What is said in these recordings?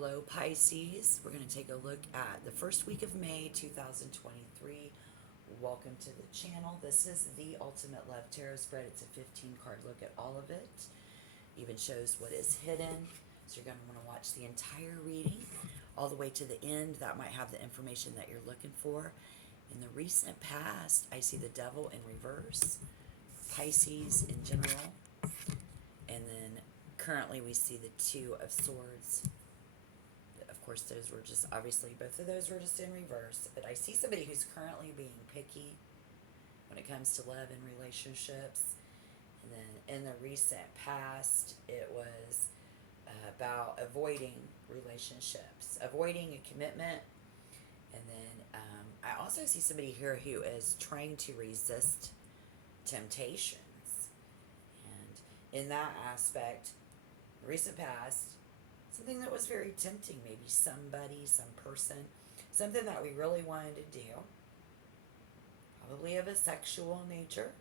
Hello, Pisces. We're going to take a look at the first week of May 2023. Welcome to the channel. This is the Ultimate Love Tarot Spread. It's a 15-card look at all of it. Even shows what is hidden. So you're going to want to watch the entire reading all the way to the end. That might have the information that you're looking for. In the recent past, I see the Devil in reverse, Pisces in general, and then currently we see the Two of Swords. Of course, those were just, obviously, both of those were just in reverse. But I see somebody who's currently being picky when it comes to love and relationships. And then in the recent past, it was about avoiding relationships, avoiding a commitment. And then I also see somebody here who is trying to resist temptations. And in that aspect, recent past, something that was very tempting, maybe somebody, some person, something that we really wanted to do, probably of a sexual nature,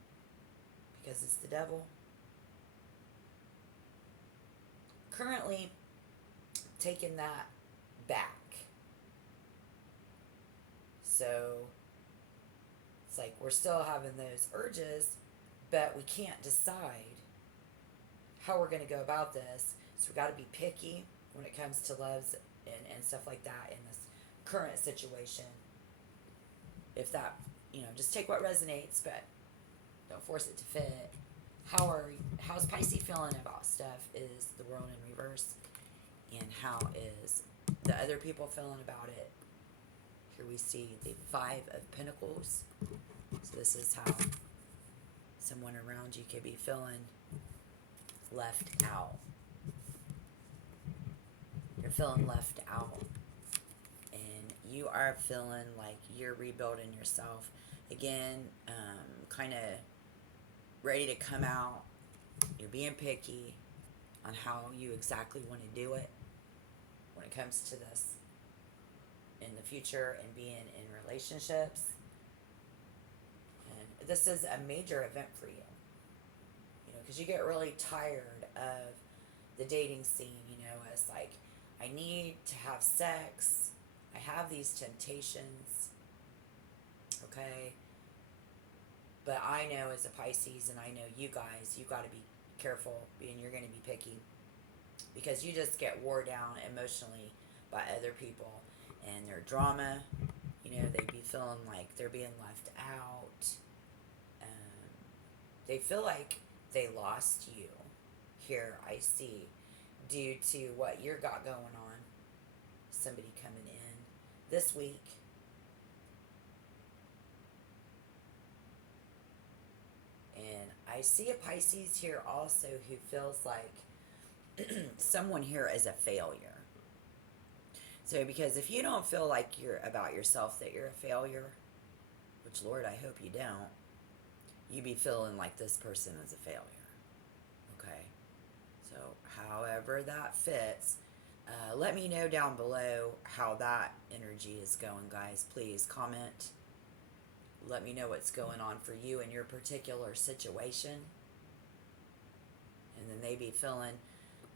because it's the devil. Currently, taking that back. So, it's like we're still having those urges, but we can't decide how we're going to go about this. So we got to be picky when it comes to loves and stuff like that in this current situation. If that, just take what resonates, but don't force it to fit. How's Pisces feeling about stuff is the World in reverse, and how is the other people feeling about it? Here we see the Five of Pentacles. So this is how someone around you could be feeling left out. You're feeling left out, and you are feeling like you're rebuilding yourself again, kind of ready to come out. You're being picky on how you exactly want to do it when it comes to this in the future and being in relationships. And this is a major event for you, because you get really tired of the dating scene. It's like, I need to have sex, I have these temptations, okay, but I know as a Pisces, and I know you guys, you got to be careful, and you're going to be picky, because you just get wore down emotionally by other people and their drama. They be feeling like they're being left out. They feel like they lost you. Here I see, due to what you got going on, somebody coming in this week. And I see a Pisces here also who feels like someone here is a failure. So because if you don't feel like you're about yourself, that you're a failure, which, Lord, I hope you don't, you be feeling like this person is a failure. Okay? So however that fits, let me know down below how that energy is going, guys. Please comment. Let me know what's going on for you in your particular situation. And then they be feeling,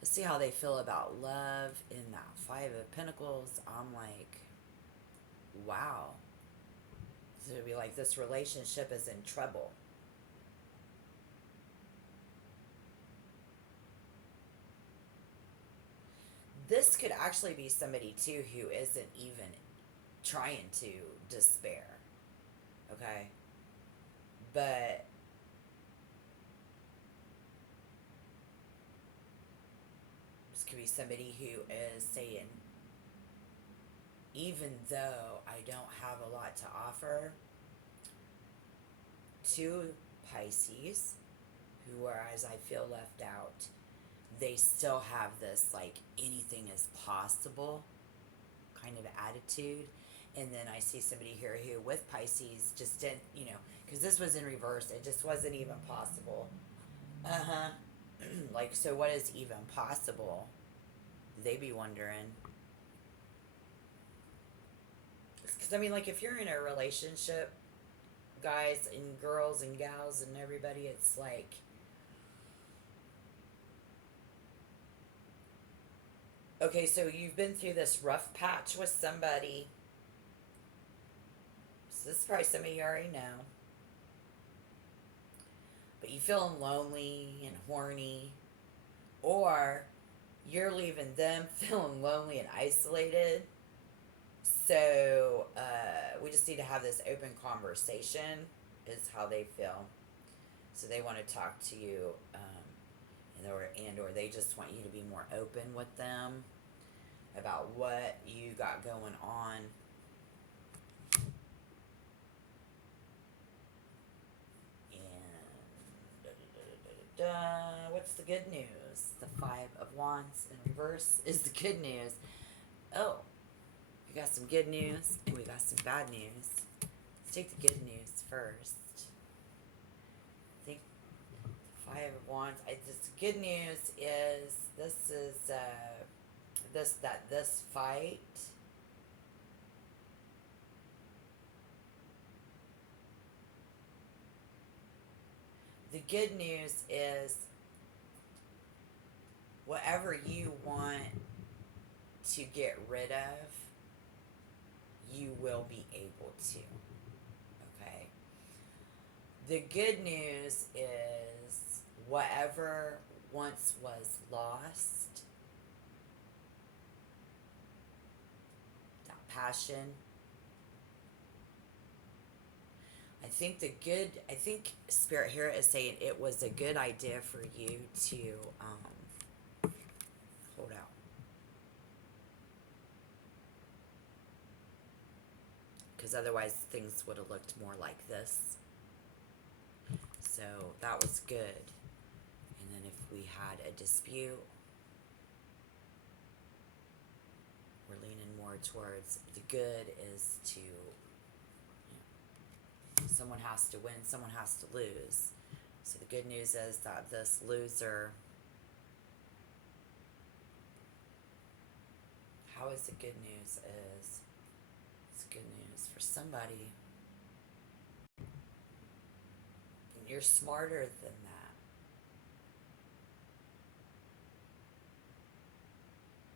let's see how they feel about love in that Five of Pentacles. I'm like, wow. So it'd be like this relationship is in trouble. This could actually be somebody, too, who isn't even trying to despair. Okay? But this could be somebody who is saying, even though I don't have a lot to offer to Pisces, whereas I feel left out, they still have this, like, anything is possible kind of attitude. And then I see somebody here who, with Pisces, just didn't, because this was in reverse, it just wasn't even possible. Like, so what is even possible? They be wondering. Because, like, if you're in a relationship, guys and girls and gals and everybody, it's like, Okay, so you've been through this rough patch with somebody. So this is probably somebody you already know. But you feeling lonely and horny. Or you're leaving them feeling lonely and isolated. So we just need to have this open conversation, is how they feel. So they want to talk to you, and or they just want you to be more open with them about what you got going on. And what's the good news? The Five of Wands in reverse is the good news. Oh, we got some good news and we got some bad news. Let's take the good news first. I think the Five of Wands. This good news is this fight. The good news is whatever you want to get rid of, you will be able to. Okay? The good news is whatever once was lost, that passion, I think Spirit here is saying it was a good idea for you to hold out. Because otherwise things would have looked more like this. So that was good. And then if we had a dispute, we're leaning more towards the good is to, someone has to win, someone has to lose. So the good news is that this loser, how is the good news is, it's good news for somebody. And you're smarter than that.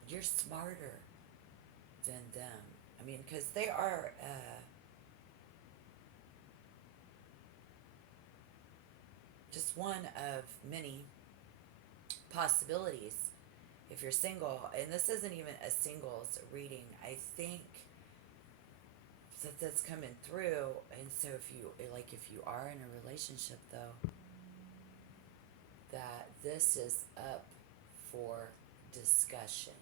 You're smarter than them. I mean, because they are, just one of many possibilities if you're single. And this isn't even a singles reading. I think that's coming through. And so if you are in a relationship though, that this is up for discussion.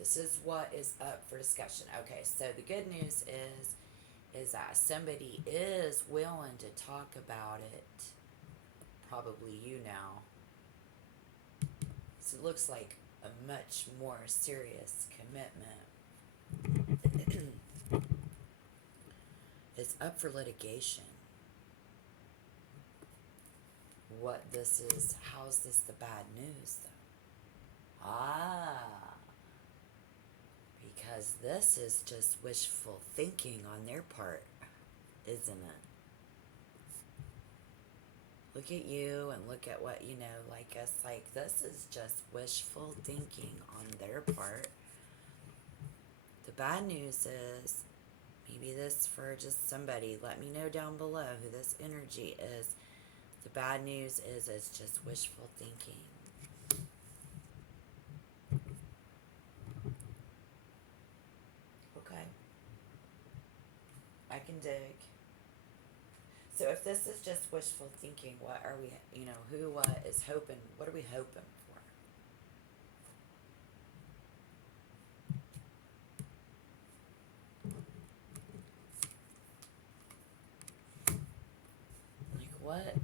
This is what is up for discussion. Okay, so the good news is that somebody is willing to talk about it. Probably you now. So it looks like a much more serious commitment. It's up for litigation. What this is, how's this the bad news though? Because this is just wishful thinking on their part, isn't it? Look at you and look at what, like us, like this is just wishful thinking on their part. The bad news is, maybe this for just somebody, let me know down below who this energy is. The bad news is it's just wishful thinking. Okay. I can dig. So if this is just wishful thinking, what are we, who is hoping, what are we hoping for? Like what?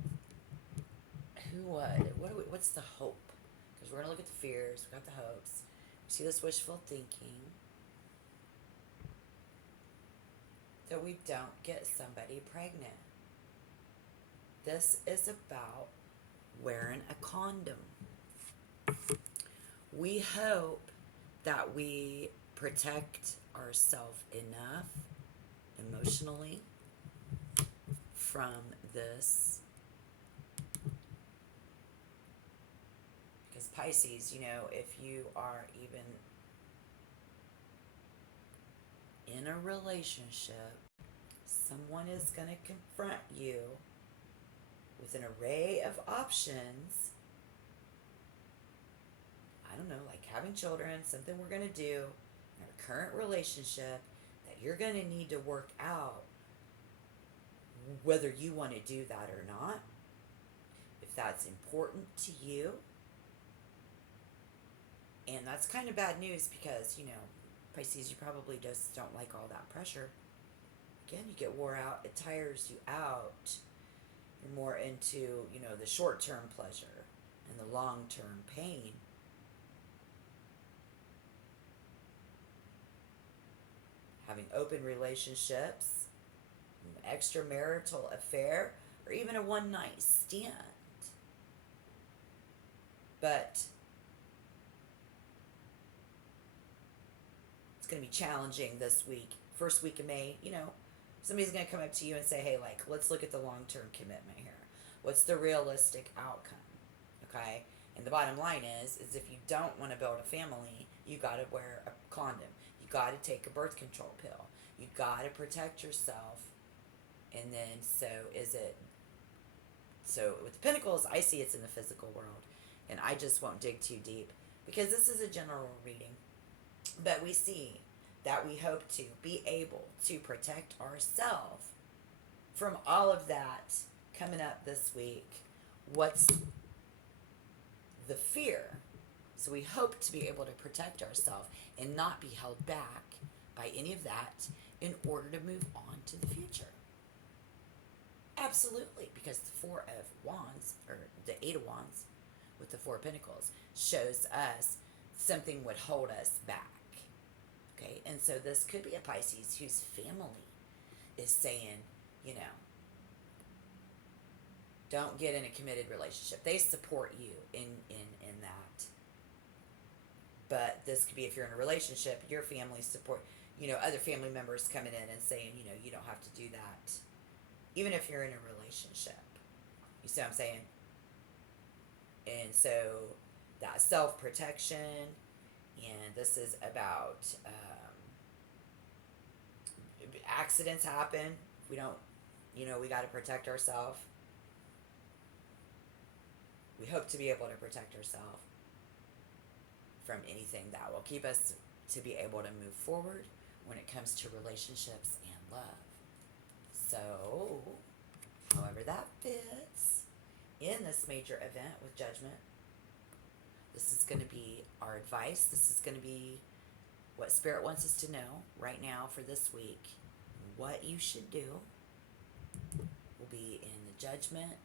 What's the hope? Because we're going to look at the fears, we got the hopes. We see this wishful thinking that we don't get somebody pregnant. This is about wearing a condom. We hope that we protect ourselves enough emotionally from this, Because Pisces, you know, if you are even in a relationship, someone is going to confront you with an array of options. I don't know, like having children, something we're going to do in our current relationship that you're going to need to work out whether you want to do that or not, if that's important to you. And that's kind of bad news because, you know, Pisces, you probably just don't like all that pressure. Again, you get wore out, it tires you out. You're more into, you know, the short-term pleasure and the long-term pain. Having open relationships, an extramarital affair, or even a one-night stand. But it's going to be challenging this week. First week of May, you know, somebody's going to come up to you and say, hey, like, let's look at the long-term commitment here. What's the realistic outcome? Okay? And the bottom line is if you don't want to build a family, you got to wear a condom. You got to take a birth control pill. You got to protect yourself. And then, so with the Pentacles, I see it's in the physical world. And I just won't dig too deep because this is a general reading. But we see that we hope to be able to protect ourselves from all of that coming up this week. What's the fear? So we hope to be able to protect ourselves and not be held back by any of that in order to move on to the future. Absolutely, because the Four of Wands, or the Eight of Wands with the Four of Pentacles, shows us something would hold us back. Okay, and so this could be a Pisces whose family is saying, you know, don't get in a committed relationship. They support you in that. But this could be if you're in a relationship, your family support, you know, other family members coming in and saying, you know, you don't have to do that. Even if you're in a relationship. You see what I'm saying? And so that self-protection, and this is about accidents happen. We don't, you know, we got to protect ourselves. We hope to be able to protect ourselves from anything that will keep us to be able to move forward when it comes to relationships and love. So, however that fits in this major event with Judgment, this is going to be our advice. This is going to be what Spirit wants us to know right now for this week. What you should do will be in the Judgment.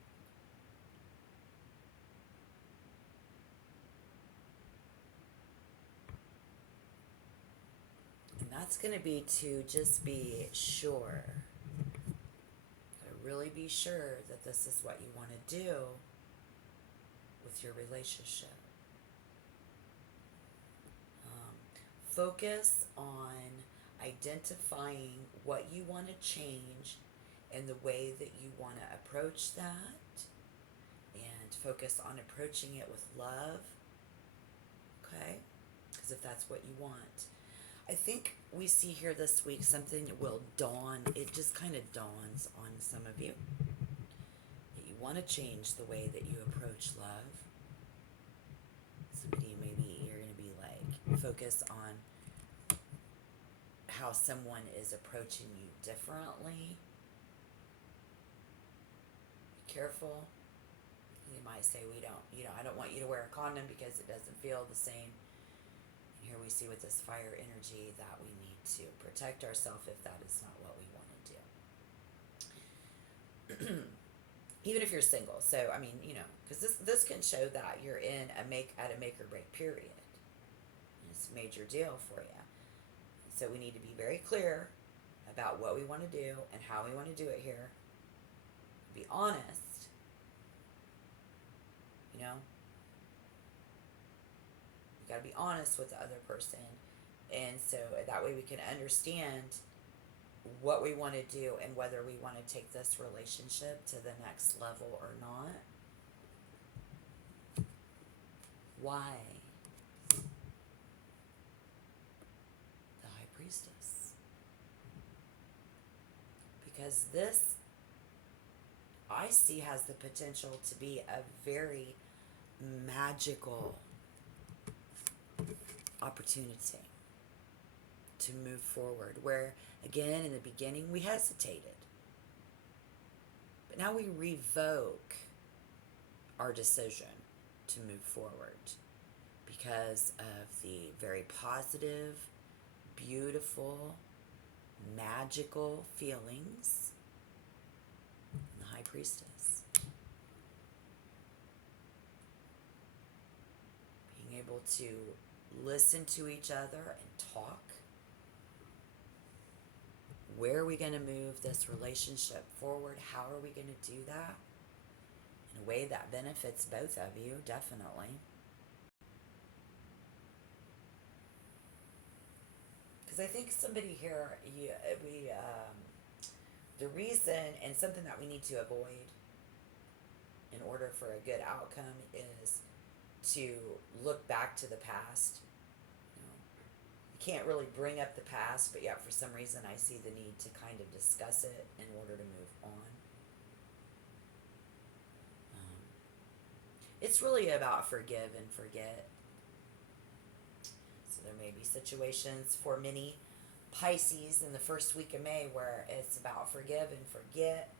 And that's going to be to just be sure. Really be sure that this is what you want to do with your relationship. Focus on identifying what you want to change and the way that you want to approach that, and focus on approaching it with love. Okay? Because if that's what you want. I think we see here this week something will dawn. It just kind of dawns on some of you that you want to change the way that you approach love. Somebody, maybe you're going to be like, focus on how someone is approaching you differently. Be careful. You might say, I don't want you to wear a condom because it doesn't feel the same. Here we see with this fire energy that we need to protect ourselves if that is not what we want to do. Even if you're single. So, I mean, you know, because this can show that you're at a make or break period. And it's a major deal for you. So we need to be very clear about what we want to do and how we want to do it here. Be honest. You know? You got to be honest with the other person, and so that way we can understand what we want to do and whether we want to take this relationship to the next level or not. Why? The High Priestess. Because this, I see, has the potential to be a very magical opportunity to move forward. Where, again, in the beginning, we hesitated. But now we revoke our decision to move forward because of the very positive, beautiful, magical feelings in the High Priestess. Being able to listen to each other and talk. Where are we going to move this relationship forward? How are we going to do that? In a way that benefits both of you, definitely. Because I think somebody here, the reason and something that we need to avoid in order for a good outcome is to look back to the past. You can't really bring up the past, but yet for some reason I see the need to kind of discuss it in order to move on. It's really about forgive and forget. So there may be situations for many Pisces in the first week of May where it's about forgive and forget.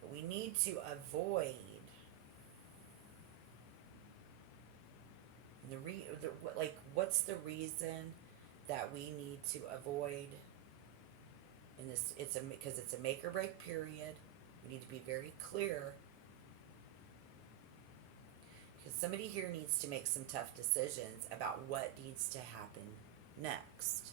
But we need to avoid what's the reason that we need to avoid in this? Because it's a make or break period. We need to be very clear. Because somebody here needs to make some tough decisions about what needs to happen next.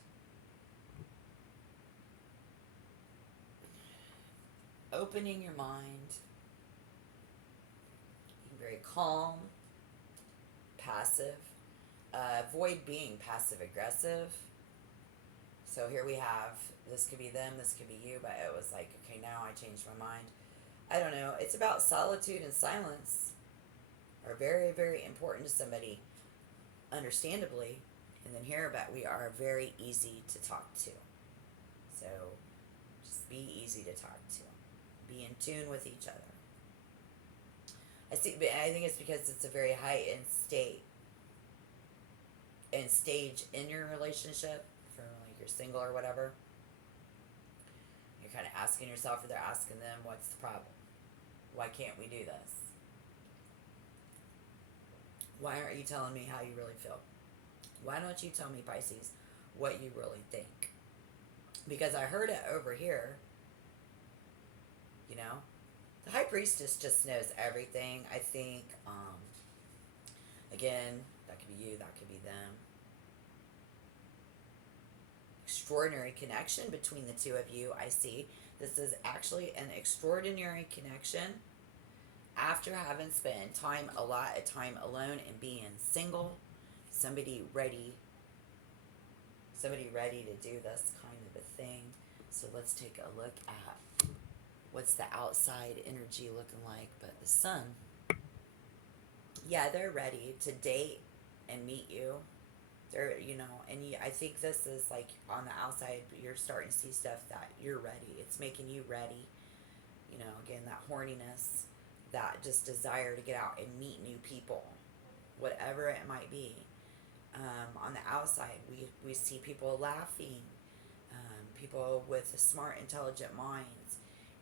Opening your mind, being very calm, passive. Avoid being passive aggressive. So here we have, this could be them, this could be you, but it was like, okay, now I changed my mind. I don't know. It's about solitude and silence are very, very important to somebody, understandably. And then here, but we are very easy to talk to. So just be easy to talk to. Be in tune with each other. I think it's because it's a very heightened state and stage in your relationship, for like you're single or whatever. You're kind of asking yourself, or they're asking them, what's the problem? Why can't we do this? Why aren't you telling me how you really feel? Why don't you tell me, Pisces, what you really think? Because I heard it over here. You know, the High Priestess just knows everything. I think, again, that could be you, that could be them. Extraordinary connection between the two of you, I see. This is actually an extraordinary connection after having spent a lot of time alone and being single. Somebody ready to do this kind of a thing. So let's take a look at what's the outside energy looking like. But the Sun, yeah, they're ready to date and meet you. They're, I think this is like on the outside, you're starting to see stuff that you're ready. It's making you ready. Again, that horniness, that just desire to get out and meet new people, whatever it might be. On the outside, we see people laughing, people with smart, intelligent minds,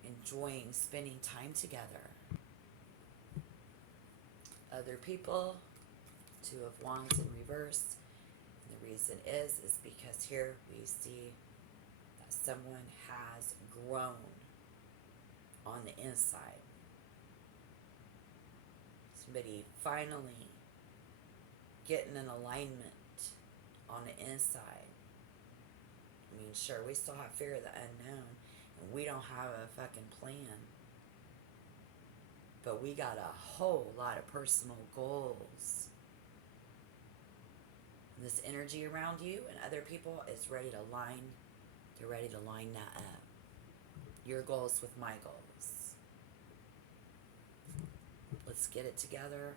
enjoying spending time together. Other people, Two of Wands in reverse. And the reason is because here we see that someone has grown on the inside. Somebody finally getting an alignment on the inside. I mean, sure, we still have fear of the unknown, and we don't have a fucking plan. But we got a whole lot of personal goals. And this energy around you and other people is ready to line. They're ready to line that up. Your goals with my goals. Let's get it together.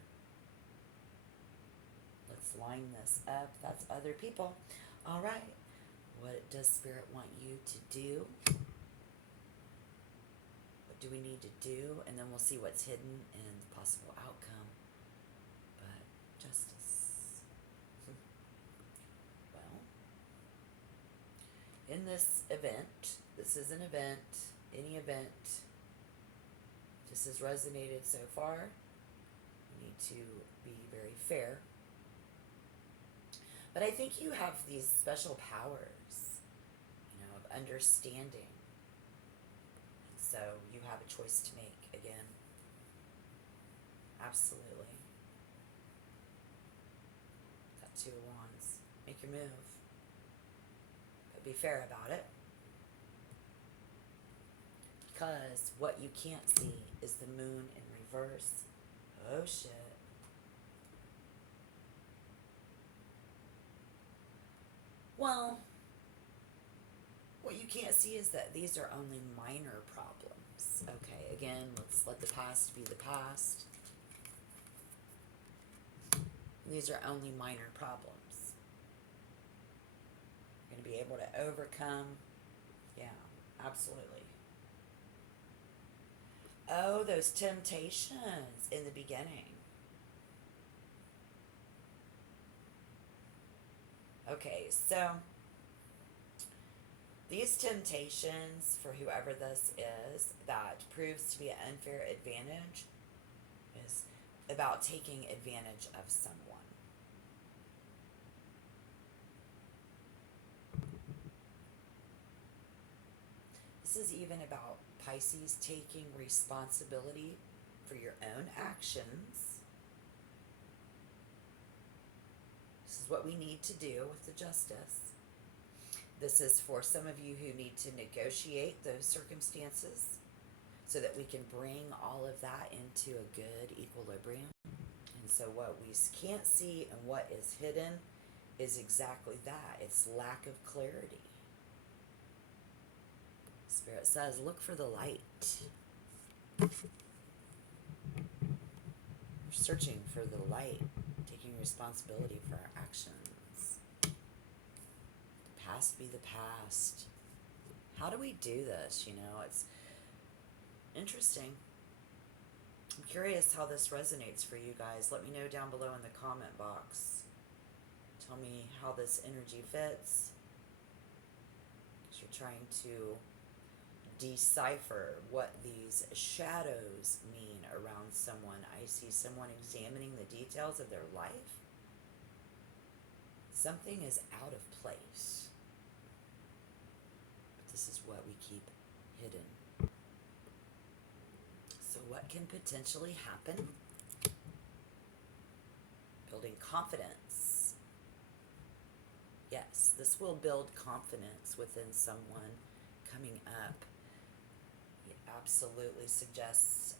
Let's line this up. That's other people. All right. What does Spirit want you to do? What do we need to do? And then we'll see what's hidden and the possible outcome. But justice. Well, in this event, this is an event, any event, this has resonated so far. We need to be very fair. But I think you have these special powers, of understanding. And so you have a choice to make again. Absolutely. Got 2 of Wands. Make your move. But be fair about it. Because what you can't see is the moon in reverse. Oh shit. Well, what you can't see is that these are only minor problems. Okay, again, let's let the past be the past. These are only minor problems. You're going to be able to overcome. Yeah, absolutely. Oh, those temptations in the beginning. Okay, so these temptations for whoever this is that proves to be an unfair advantage is about taking advantage of someone. This is even about Pisces taking responsibility for your own actions. This is what we need to do with the justice. This is for some of you who need to negotiate those circumstances so that we can bring all of that into a good equilibrium. And so what we can't see and what is hidden is exactly that. It's lack of clarity. Spirit says, look for the light. We're searching for the light, taking responsibility for our actions. The past be the past. How do we do this? It's interesting. I'm curious how this resonates for you guys. Let me know down below in the comment box. Tell me how this energy fits. You're trying to decipher what these shadows mean around someone. I see someone examining the details of their life. Something is out of place. But this is what we keep hidden. So what can potentially happen? Building confidence. Yes, this will build confidence within someone coming up. It absolutely suggests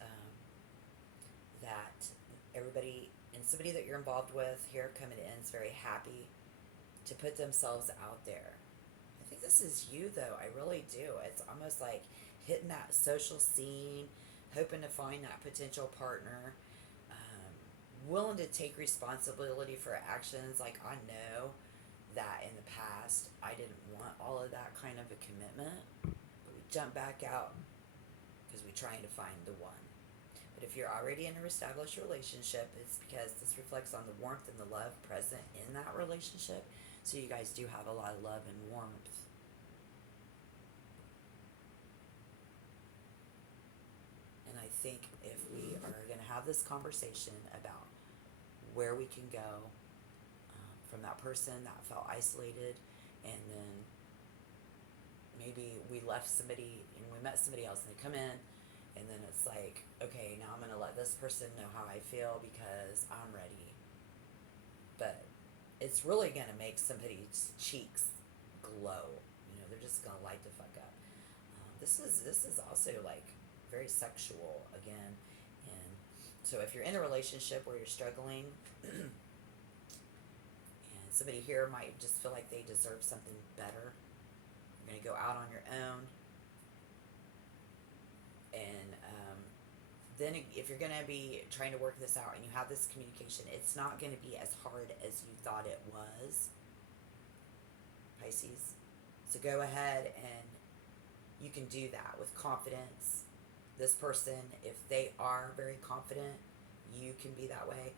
that everybody and somebody that you're involved with here coming in is very happy to put themselves out there. I think this is you, though. I really do. It's almost like hitting that social scene, hoping to find that potential partner, willing to take responsibility for actions. Like, I know that in the past I didn't want all of that kind of a commitment, but we jump back out because we're trying to find the one. But if you're already in an established relationship, it's because this reflects on the warmth and the love present in that relationship. So you guys do have a lot of love and warmth. And I think if we are going to have this conversation about where we can go from that person that felt isolated, and then maybe we left somebody and we met somebody else and they come in, and then it's like, okay, now I'm going to let this person know how I feel because I'm ready. But it's really going to make somebody's cheeks glow. They're just going to light the fuck up. This is also like very sexual again. And so if you're in a relationship where you're struggling, and somebody here might just feel like they deserve something better, you're going to go out on your own and then if you're going to be trying to work this out and you have this communication, it's not going to be as hard as you thought it was, Pisces. So go ahead and you can do that with confidence. This person, if they are very confident, you can be that way,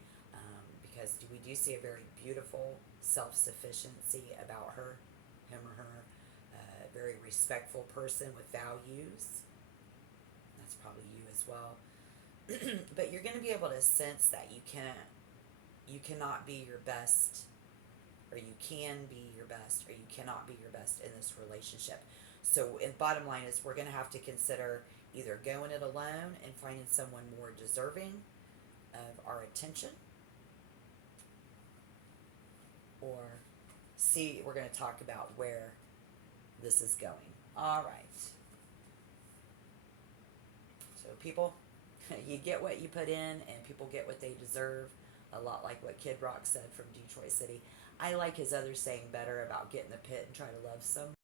because we do see a very beautiful self-sufficiency about her, him or her, a very respectful person with values. That's probably you as well. But you're going to be able to sense that you cannot be your best, or you can be your best, or you cannot be your best in this relationship. So, and bottom line is, we're going to have to consider either going it alone and finding someone more deserving of our attention, or see, we're going to talk about where this is going. All right. So, people, you get what you put in, and people get what they deserve. A lot like what Kid Rock said from Detroit City. I like his other saying better about get in the pit and try to love somebody.